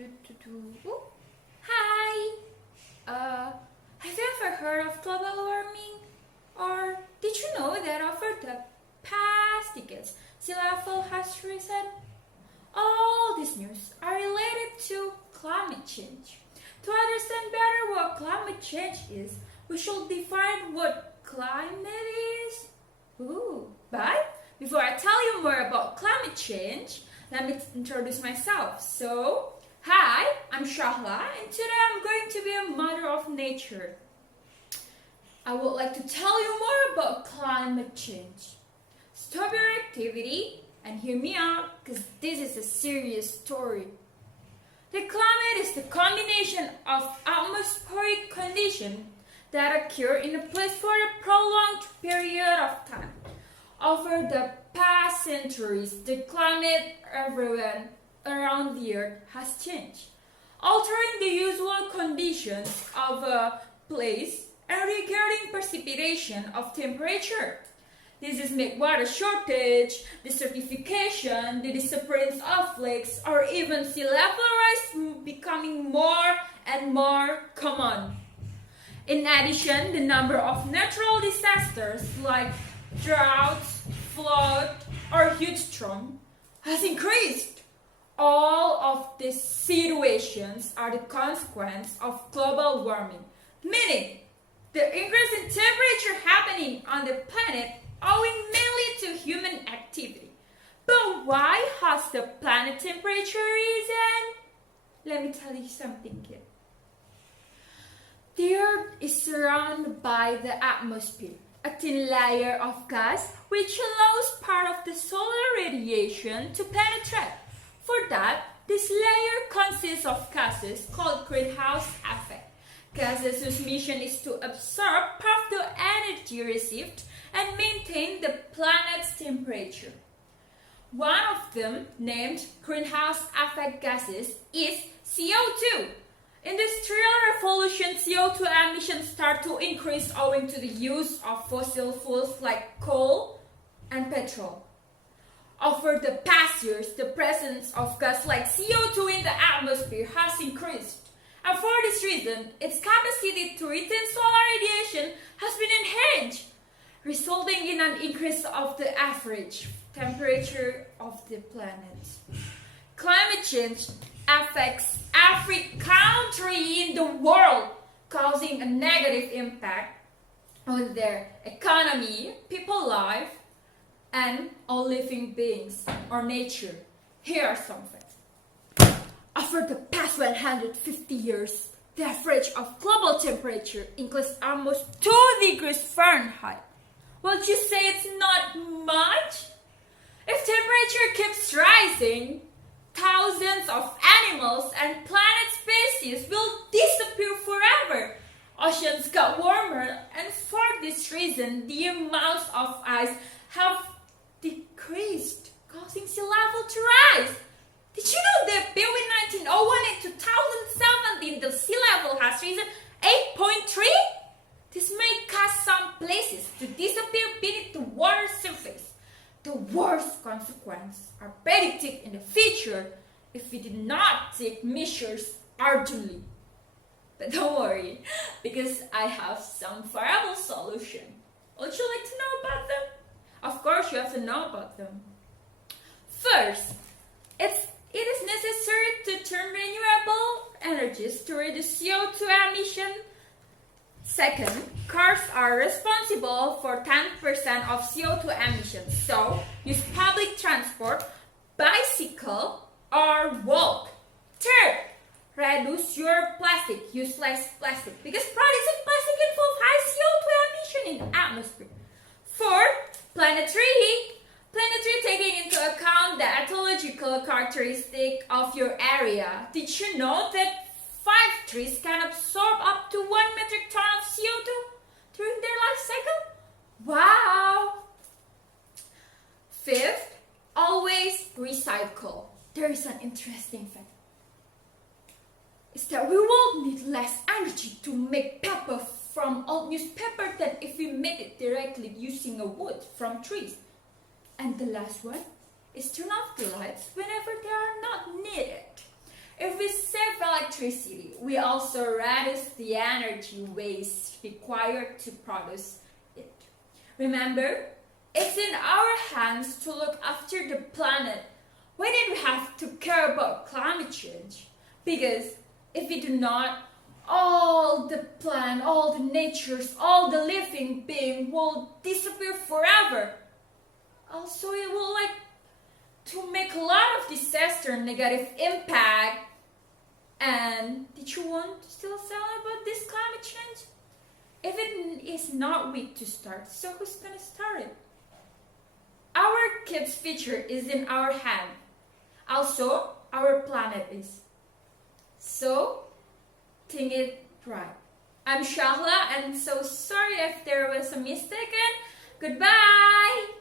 Ooh. Hi! Have you ever heard of global warming? Or did you know that over the past decades, sea level has risen? All these news are related to climate change. To understand better what climate change is, we should define what climate is. But before I tell you more about climate change, let me introduce myself. So, hi, I'm Syahla, and today I'm going to be a mother of nature. I would like to tell you more about climate change. Stop your activity and hear me out, because this is a serious story. The climate is the combination of atmospheric conditions that occur in a place for a prolonged period of time. Over the past centuries, the climate everywhere around the earth has changed, altering the usual conditions of a place and regarding precipitation of temperature. This is make water shortage, desertification, the disappearance of lakes, or even sea level rise becoming more and more common. In addition, the number of natural disasters like droughts, flood, or huge storm has increased. All of these situations are the consequence of global warming, meaning the increase in temperature happening on the planet owing mainly to human activity. But why has the planet temperature risen? Let me tell you something, kid. The Earth is surrounded by the atmosphere, a thin layer of gas which allows part of the solar radiation to penetrate. For that, this layer consists of gases called greenhouse effect. Gases whose mission is to absorb part of the energy received and maintain the planet's temperature. One of them, named greenhouse effect gases, is CO2. Industrial revolution CO2 emissions start to increase owing to the use of fossil fuels like coal and petrol. Over the past years, the presence of gas like CO2 in the atmosphere has increased. And for this reason, its capacity to retain solar radiation has been enhanced, resulting in an increase of the average temperature of the planet. Climate change affects every country in the world, causing a negative impact on their economy, people's life, and all living beings or nature. Here are some facts. Over the past 150 years, the average of global temperature increased almost 2 degrees Fahrenheit. Would you say it's not much? If temperature keeps rising, thousands of animals and planet species will disappear forever. Oceans got warmer, and for this reason, the amounts of ice have decreased, causing sea level to rise. Did you know that between 1901 and 2017, the sea level has risen 8.3? This may cause some places to disappear beneath the water surface. The worst consequences are predicted in the future if we did not take measures urgently. But don't worry, because I have some viable solution. Would you like to know about them? Of course, you have to know about them. First, it is necessary to turn renewable energies to reduce CO2 emission. Second, cars are responsible for 10% of CO2 emissions, so use public transport, bicycle, or walk. Third, reduce your plastic, use less plastic, because producing plastic involves high CO2 emission in the atmosphere. Fourth, planetary taking into account the ecological characteristic of your area. Did you know that 5 trees can absorb up to 1 metric ton of CO2 during their life cycle? Wow! Fifth, always recycle. There is an interesting fact. It's that we will need less energy to make paper from old newspaper than if we made it directly using a wood from trees. And the last one is turn off the lights whenever they are not needed. If we save electricity, we also reduce the energy waste required to produce it. Remember, it's in our hands to look after the planet. Why did we have to care about climate change? Because if we do not, all the plant, all the natures, all the living being will disappear forever. Also, it will to make a lot of disaster and negative impact. And did you want to still say about this climate change? If it is not weak to start, so who's gonna start it? Our kids' future is in our hand. Also, our planet is. So, think it right. I'm Syahla, and so sorry if there was a mistake, and goodbye!